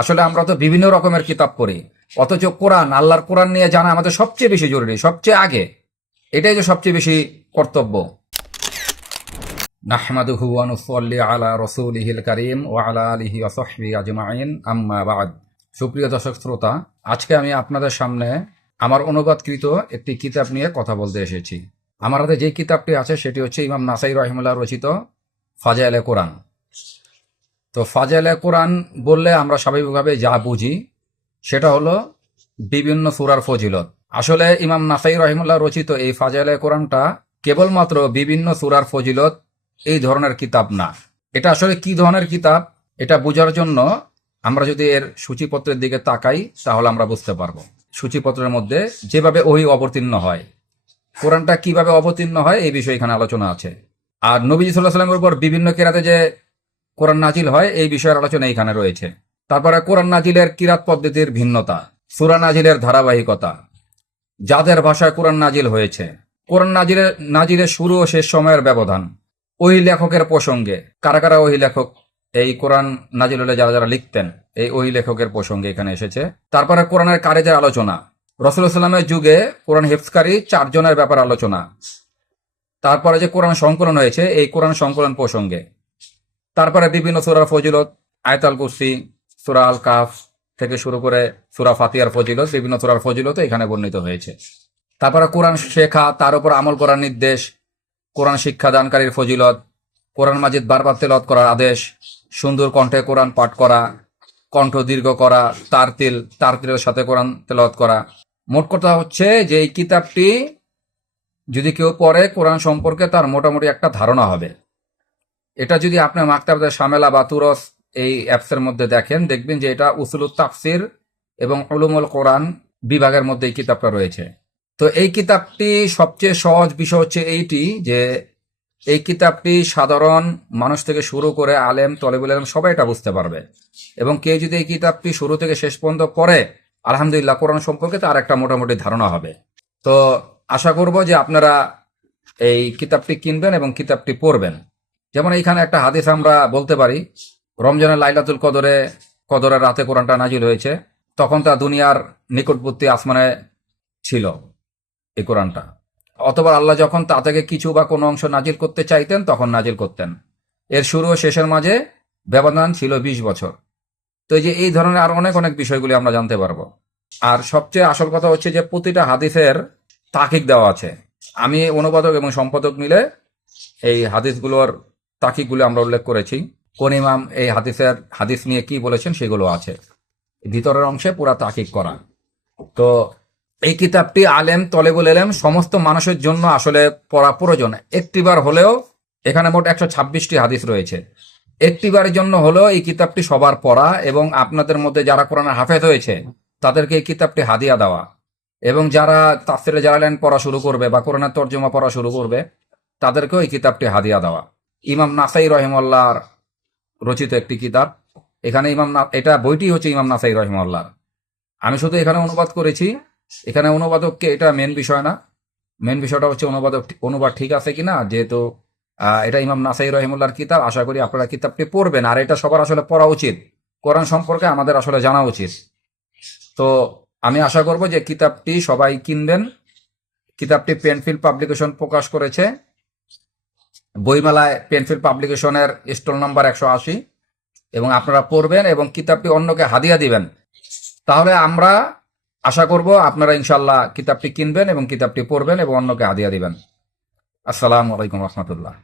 আসলে আমরা তো বিভিন্ন রকমের কিতাব পড়ি, অথচ কোরআন, আল্লাহর কোরআন নিয়ে জানা আমাদের সবচেয়ে বেশি জরুরি, সবচেয়ে আগে। এটাই যে সবচেয়ে বেশি কর্তব্য। নাহমাদুহু ওয়া নুসাল্লি আলা রাসূলিহিল কারীম ওয়া আলা আলিহি ওয়া সাহবিহি আজমাইন, আম্মা বা'দ। সুপ্রিয় দর্শক শ্রোতা, আজকে আমি আপনাদের সামনে আমার অনুবাদকৃত একটি কিতাব নিয়ে কথা বলতে এসেছি। আমার হাতে যে কিতাবটি আছে সেটি হচ্ছে ইমাম নাসাই রাহিমাহুল্লাহ রচিত ফাজায়েলে কোরআন। তো ফাজায়েলে কোরআন বললে আমরা স্বাভাবিকভাবে যা বুঝি সেটা হলো বিভিন্ন সূরার ফজিলত। আসলে ইমাম নাসাই রাহিমাহুল্লাহ রচিত এই ফাজায়েলে কোরআনটা কেবলমাত্র বিভিন্ন সূরার ফজিলত এই ধরনের কিতাব না। এটা আসলে কি ধরনের কিতাব, এটা বোঝার জন্য আমরা যদি এর সূচিপত্রের দিকে তাকাই তাহলে আমরা বুঝতে পারবো। সূচিপত্রের মধ্যে যেভাবে ওহী অবতীর্ণ হয়, কোরআনটা কিভাবে অবতীর্ণ হয় এই বিষয়ে এখানে আলোচনা আছে। আর নবীজি সাল্লাল্লাহু আলাইহি ওয়াসাল্লামের উপর বিভিন্ন কিরাতে যে কোরআন নাজিল হয় এই বিষয়ের আলোচনা এখানে রয়েছে। তারপরে কোরআন নাজিলের কিরাত পদ্ধতির ভিন্নতা, সূরা নাজিলের ধারাবাহিকতা, যাদের ভাষায় কোরআন নাজিল হয়েছে, কোরআন নাজিলের শুরু ও শেষ সময়ের ব্যবধান, ওই লেখকের প্রসঙ্গে, কারা কারা ওই লেখক, এই কোরআন নাজিল হলে যারা যারা লিখতেন এই ওই লেখকের প্রসঙ্গে এখানে এসেছে। তারপরে কোরআনের কারিদের আলোচনা, রাসূলুল্লাহ সাল্লামের যুগে কোরআন হিফজকারী 4 জনের ব্যাপার আলোচনা। তারপরে যে কোরআন সংকলন হয়েছে এই কোরআন সংকলন প্রসঙ্গে। তারপরে বিভিন্ন সূরার ফজিলত, আয়াতুল কুরসি, সূরা আল কাহফ থেকে শুরু করে সূরা ফাতিহার ফজিলত, বিভিন্ন সূরার ফজিলত এখানে বর্ণিত হয়েছে। তারপরে কোরআন শেখা, তার উপর আমল করার নির্দেশ, কোরআন শিক্ষা দানকারীর ফজিলত, কোরআন মাজিদ বারবার তেলাওয়াত করার আদেশ, সুন্দর কণ্ঠে কোরআন পাঠ করা, কণ্ঠ দীর্ঘ করা, তারতিলের সাথে কোরআন তেলাওয়াত করা। মোট কথা হচ্ছে যে এই কিতাবটি যদি কেউ পড়ে কোরআন সম্পর্কে তার মোটামুটি একটা ধারণা হবে। এটা যদি আপনি মাকতাবাতুল শামেলা বা তুরস এই অ্যাপসের মধ্যে দেখেন, দেখবেন যে এটা উসুলুত তাফসির এবং উলুমুল কোরআন বিভাগের মধ্যে এই কিতাবটা রয়েছে। তো এই কিতাবটি সবচেয়ে সহজ বিষয় হচ্ছে এইটি যে এই কিতাবটি সাধারণ মানুষ থেকে শুরু করে আলেম, তলেবুল ইলম সবাই এটা বুঝতে পারবে। এবং কেউ যদি এই কিতাবটি শুরু থেকে শেষ পর্যন্ত পড়ে, আলহামদুলিল্লাহ কোরআন সম্পর্কে তার একটা মোটামুটি ধারণা হবে। তো আশা করব যে আপনারা এই কিতাবটি কিনবেন এবং কিতাবটি পড়বেন। যেমন এইখানে একটা হাদিস আমরা বলতে পারি, রমজানের লাইলাতুল কদরের রাতে কোরআনটা নাজিল হয়েছে। তখন তা দুনিয়ার নিকটবর্তী আসমানে ছিল এই কোরআনটা। অথবা আল্লাহ যখন তা থেকে কিছু বা কোনো অংশ নাজিল করতে চাইতেন তখন নাজিল করতেন। এর শুরু ও শেষের মাঝে ব্যবধান ছিল 20 বছর। তো এই যে এই ধরনের আর অনেক অনেক বিষয়গুলি আমরা জানতে পারবো। আর সবচেয়ে আসল কথা হচ্ছে যে প্রতিটা হাদিসের তাকিক দেওয়া আছে। আমি অনুবাদক এবং সম্পাদক মিলে এই হাদিসগুলোর তাকিকগুলো আমরা উল্লেখ করেছি। কোন ইমাম এই হাদিস নিয়ে কি বলেছেন সেগুলো আছে ভিতরের অংশে পুরা তাকিক করা। তো এই কিতাবটি আলেম, তলেবুল ইলম সমস্ত মানুষের জন্য আসলে পড়া প্রয়োজন। একটিবার হলেও, এখানে মোট 126টি হাদিস রয়েছে, একটিবারের জন্য হলেও এই কিতাবটি সবার পড়া এবং আপনাদের মধ্যে যারা কোরআনের হাফেজ হয়েছে তাদেরকে এই কিতাবটি হাদিয়া দেওয়া, এবং যারা তাফসিরে জালালাইন পড়া শুরু করবে বা কোরআনের তরজমা পড়া শুরু করবে তাদেরকেও এই কিতাবটি হাদিয়া দেওয়া। ইমাম নাসাই রাহিমাহুল্লাহর রচিত একটি কিতাব। এখানে এটা বইটি হচ্ছে ইমাম নাসাই রাহিমাহুল্লাহ। আমি শুধু এখানে অনুবাদ করেছি। এখানে অনুবাদককে এটা মেন বিষয় না, মেন বিষয়টা হচ্ছে অনুবাদ ঠিক আছে কিনা। যেহেতু এটা ইমাম নাসাই রাহিমাহুল্লাহর কিতাব, আশা করি আপনারা কিতাবটি পড়বেন। আর এটা সবার আসলে পড়া উচিত, কোরআন সম্পর্কে আমাদের আসলে জানা উচিত। তো আমি আশা করব যে কিতাবটি সবাই কিনবেন। কিতাবটি পেনফিল্ড পাবলিকেশন প্রকাশ করেছে। বইমেলায় পেনফিল্ড পাবলিকেশনের স্টল নাম্বার 180, এবং আপনারা পড়বেন এবং কিতাবটি অন্যকে হাদিয়া দিবেন। তাহলে আমরা আশা করব আপনারা ইনশাল্লাহ কিতাবটি কিনবেন এবং কিতাবটি পড়বেন এবং অন্যকে হাদিয়া দিবেন। আসসালামু আলাইকুম রহমতুল্লাহ।